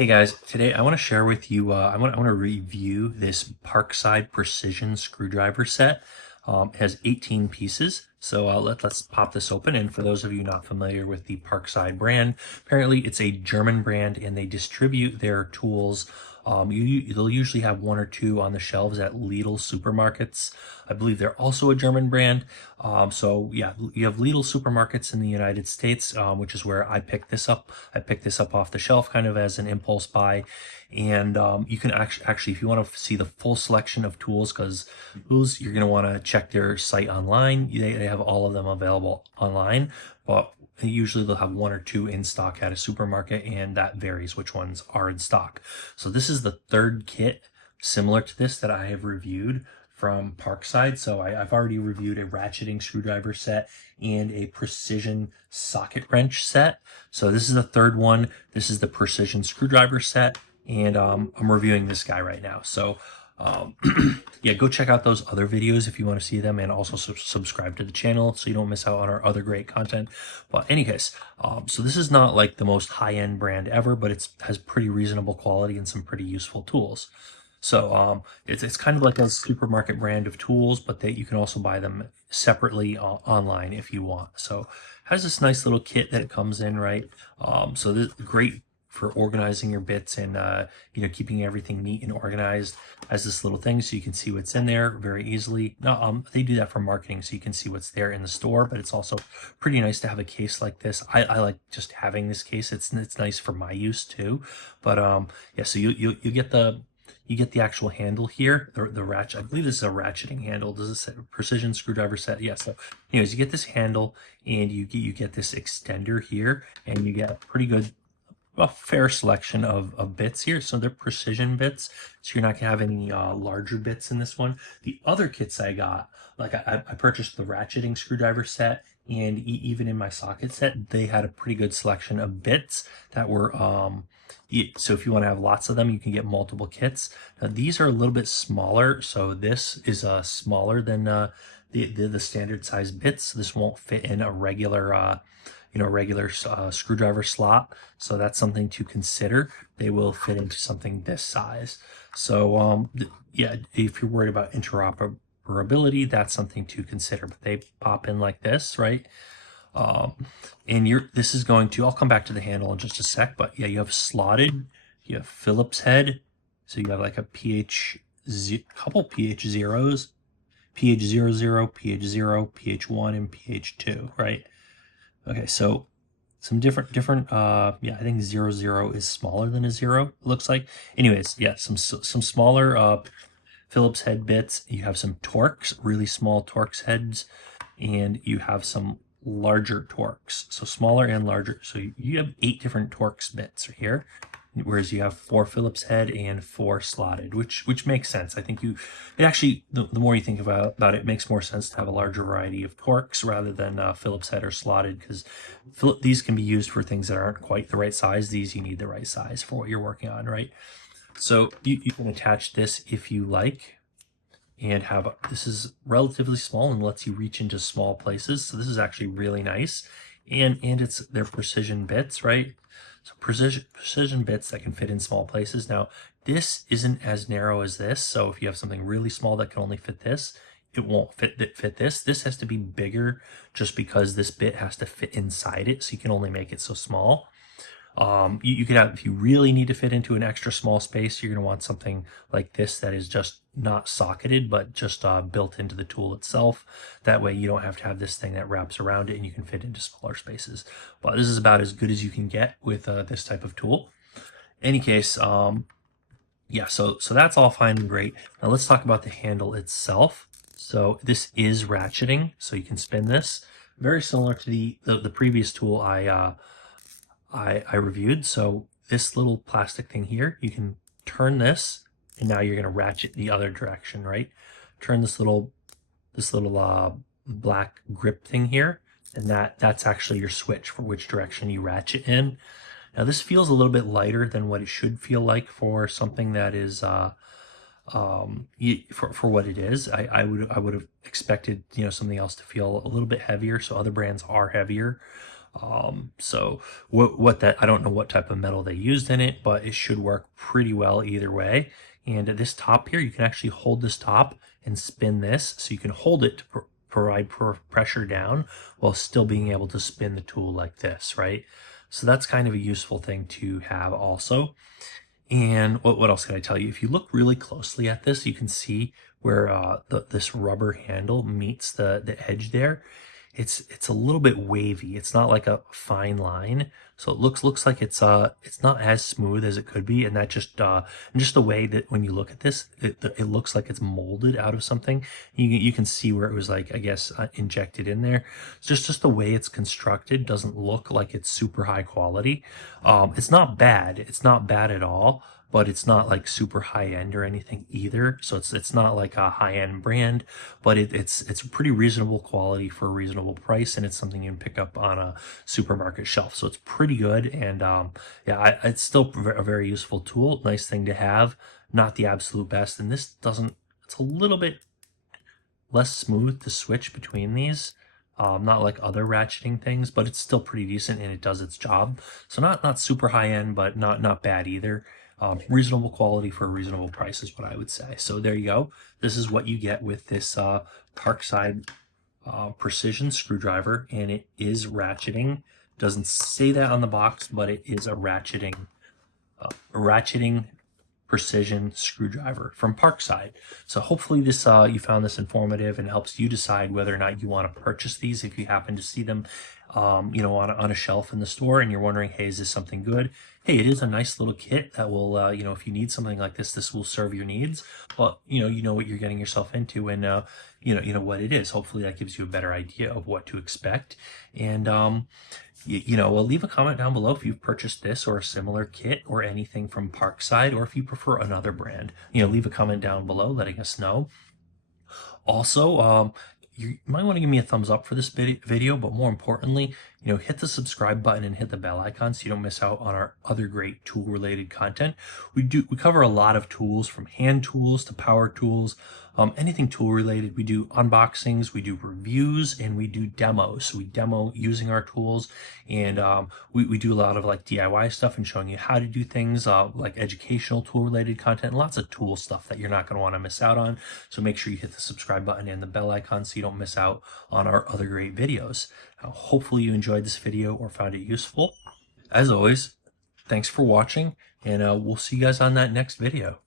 Hey guys, today I want to share with you, I want to review this Parkside Precision Screwdriver set. It has 18 pieces, so let's pop this open. And for those of you not familiar with the Parkside brand, apparently it's a German brand and they distribute their tools. They'll usually have one or two on the shelves at Lidl supermarkets. I believe they're also a German brand. So yeah, you have Lidl supermarkets in the United States, which is where I picked this up. I picked this up off the shelf kind of as an impulse buy. And you can actually, if you want to see the full selection of tools, because tools, you're going to want to check their site online. They have all of them available online, but usually they'll have one or two in stock at a supermarket, and that varies which ones are in stock. So this is the third kit similar to this that I have reviewed from Parkside. So I've already reviewed a ratcheting screwdriver set and a precision socket wrench set. So this is the third one. This is the precision screwdriver set, and I'm reviewing this guy right now. So yeah, go check out those other videos if you want to see them, and also subscribe to the channel so you don't miss out on our other great content. But in any case, so this is not like the most high-end brand ever, but it has pretty reasonable quality and some pretty useful tools. So it's kind of like a supermarket brand of tools, but you can also buy them separately online if you want. So it has this nice little kit that it comes in, right? So this great for organizing your bits and keeping everything neat and organized. Has this little thing so you can see what's in there very easily. Now, they do that for marketing so you can see what's there in the store, but it's also pretty nice to have a case like this. I like just having this case. It's nice for my use too. But yeah, so you get the actual handle here, the ratchet. I believe this is a ratcheting handle. Does it say precision screwdriver set? Yeah. So anyways, you get this handle and you get this extender here, and you get a fair selection of bits here. So they're precision bits, so you're not gonna have any larger bits in this one. The other kits I got, like I purchased the ratcheting screwdriver set, and even in my socket set, they had a pretty good selection of bits that were so if you want to have lots of them, you can get multiple kits. Now these are a little bit smaller, so this is smaller than the standard size bits. This won't fit in a regular screwdriver slot. So that's something to consider. They will fit into something this size. So yeah, if you're worried about interoperability, that's something to consider. But they pop in like this, right? And this is going to, I'll come back to the handle in just a sec, but yeah, you have slotted, you have Phillips head. So you have like a couple pH zeros, pH 00, pH 0, pH 1, and pH 2, right? Okay, so some different yeah, I think 00 is smaller than a 0, it looks like. Anyways, yeah, some smaller Phillips head bits. You have some Torx, really small Torx heads, and you have some larger Torx, so smaller and larger. So you have 8 different Torx bits right here, whereas you have 4 Phillips head and 4 slotted, which makes sense. I think it actually, the more you think about it, it makes more sense to have a larger variety of Torx rather than Phillips head or slotted, because these can be used for things that aren't quite the right size. These, you need the right size for what you're working on, right? So you can attach this if you like, and this is relatively small and lets you reach into small places. So this is actually really nice, and they're precision bits, right? So precision bits that can fit in small places. Now this isn't as narrow as this, so if you have something really small that can only fit this, it won't fit this. This has to be bigger just because this bit has to fit inside it, so you can only make it so small. You could have, if you really need to fit into an extra small space, you're going to want something like this that is just not socketed, but just built into the tool itself. That way you don't have to have this thing that wraps around it, and you can fit into smaller spaces. But this is about as good as you can get with this type of tool. Any case, yeah, so that's all fine and great. Now let's talk about the handle itself. So this is ratcheting, so you can spin this. Very similar to the previous tool I reviewed. So this little plastic thing here, you can turn this, and now you're going to ratchet the other direction, right? Turn this little black grip thing here, and that's actually your switch for which direction you ratchet in. Now this feels a little bit lighter than what it should feel like for something that is for what it is. I would have expected something else to feel a little bit heavier. So other brands are heavier. So what that, I don't know what type of metal they used in it, but it should work pretty well either way. And at this top here, you can actually hold this top and spin this, so you can hold it to provide pressure down while still being able to spin the tool like this, right? So that's kind of a useful thing to have also. And what else can I tell you? If you look really closely at this, you can see where this rubber handle meets the edge there. It's a little bit wavy. It's not like a fine line, so it looks like it's not as smooth as it could be. And that just the way that when you look at this, it looks like it's molded out of something. You can see where it was, like, I guess, injected in there. It's just the way it's constructed doesn't look like it's super high quality. It's not bad. It's not bad at all, but it's not like super high end or anything either. So it's not like a high end brand, but it's a pretty reasonable quality for a reasonable price, and it's something you can pick up on a supermarket shelf. So it's pretty good, and yeah, it's still a very useful tool. Nice thing to have. Not the absolute best, and this doesn't. It's a little bit less smooth to switch between these. Not like other ratcheting things, but it's still pretty decent and it does its job. So not super high end, but not bad either. Reasonable quality for a reasonable price is what I would say. So there you go. This is what you get with this Parkside precision screwdriver, and it is ratcheting. Doesn't say that on the box, but it is a ratcheting precision screwdriver from Parkside. So hopefully this you found this informative and helps you decide whether or not you want to purchase these if you happen to see them on a shelf in the store and you're wondering, hey, is this something good? Hey, it is a nice little kit that will if you need something like this will serve your needs. But you know what you're getting yourself into, and you know what it is. Hopefully that gives you a better idea of what to expect. And well, leave a comment down below if you've purchased this or a similar kit or anything from Parkside, or if you prefer another brand. Leave a comment down below letting us know. Also, you might want to give me a thumbs up for this video, but more importantly, hit the subscribe button and hit the bell icon so you don't miss out on our other great tool related content. We cover a lot of tools, from hand tools to power tools, anything tool related. We do unboxings, we do reviews, and we do demos. So we demo using our tools, and we do a lot of like DIY stuff and showing you how to do things, like educational tool related content, and lots of tool stuff that you're not going to want to miss out on. So make sure you hit the subscribe button and the bell icon so you don't miss out on our other great videos. Hopefully you enjoyed this video or found it useful. As always, thanks for watching, and we'll see you guys on that next video.